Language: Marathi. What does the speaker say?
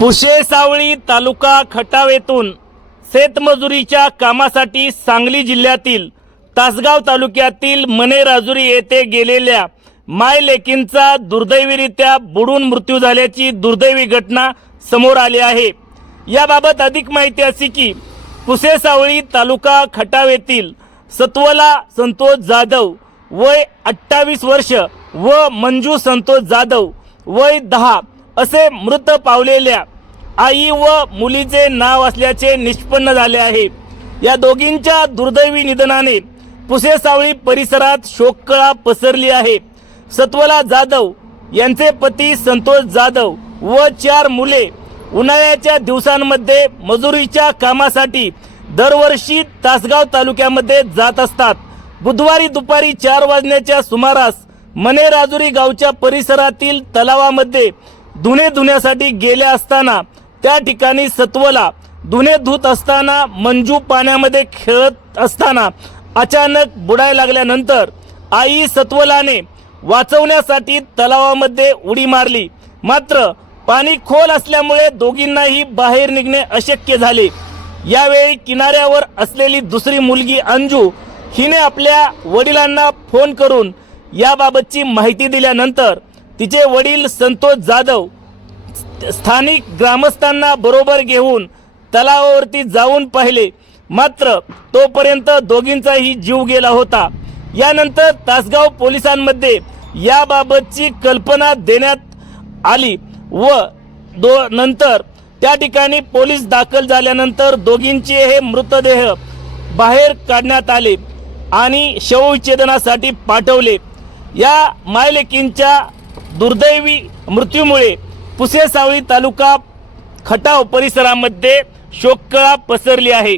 पुशे सावळी तालुका खटाव येथून शेतमजुरीच्या कामासाठी सांगली जिल्ह्यातील तासगाव तालुक्यातील मने राजुरी येथे गेलेल्या माय लेकींचा दुर्दैवीरित्या बुडून मृत्यू झाल्याची दुर्दैवी घटना समोर आली आहे। याबाबत अधिक माहिती अशी की पुशे सावळी तालुका खटाव येथील सत्वला संतोष जाधव वय 28 वर्ष व मंजू संतोष जाधव वय 10 असे मृत पावलेल्या आई व मुलीचे नाव असल्याचे निष्पन्न झाले आहे। या दोघींच्या दुर्दैवी निधनाने पुशे सावळी परिसरात शोककळा पसरली आहे। सत्वला जाधव यांचे पती संतोष जाधव व 4 मुले उन्हाळ्याच्या दिवसांमध्ये मजुरीच्या कामासाठी दरवर्षी तासगाव तालुक्यामध्ये जात असतात। बुधवारी दुपारी 4 वाजण्याच्या सुमारास मने राजुरी गावच्या परिसरातील तलावामध्ये धुणे धुण्यासाठी गेले असताना त्या ठिकाणी सत्वला धुणे धुत असताना मंजू पाण्यामध्ये खेळत असताना अचानक बुडायला लागल्यानंतर आई सत्वलाने वाचवण्यासाठी तलावामध्ये उडी मारली, मात्र पाणी खोल असल्यामुळे दोघींनाही बाहेर निघणे अशक्य झाले। यावेळी किनाऱ्यावर असलेली दुसरी मुलगी अंजू हिने आपल्या वडिलांना फोन करून याबाबतची माहिती दिल्यानंतर तिचे वडील संतोष जाधव स्थानिक ग्रामस्थांना बरोबर घेऊन तलावावरती जाऊन पाहिले, मात्र तोपर्यंत दोघींचाही जीव गेला होता। यानंतर तासगाव पोलिसांमध्ये याबाबतची कल्पना देण्यात आली व नंतर त्या ठिकाणी पोलीस दाखल झाल्यानंतर दोघींचे हे मृतदेह बाहेर काढण्यात आले आणि शवविच्छेदनासाठी पाठवले। या मायलेकींच्या दुर्दैवी मृत्यूमुळे पुशे सावळी तालुका खटाव परिसरामध्ये शोककळा पसरली आहे।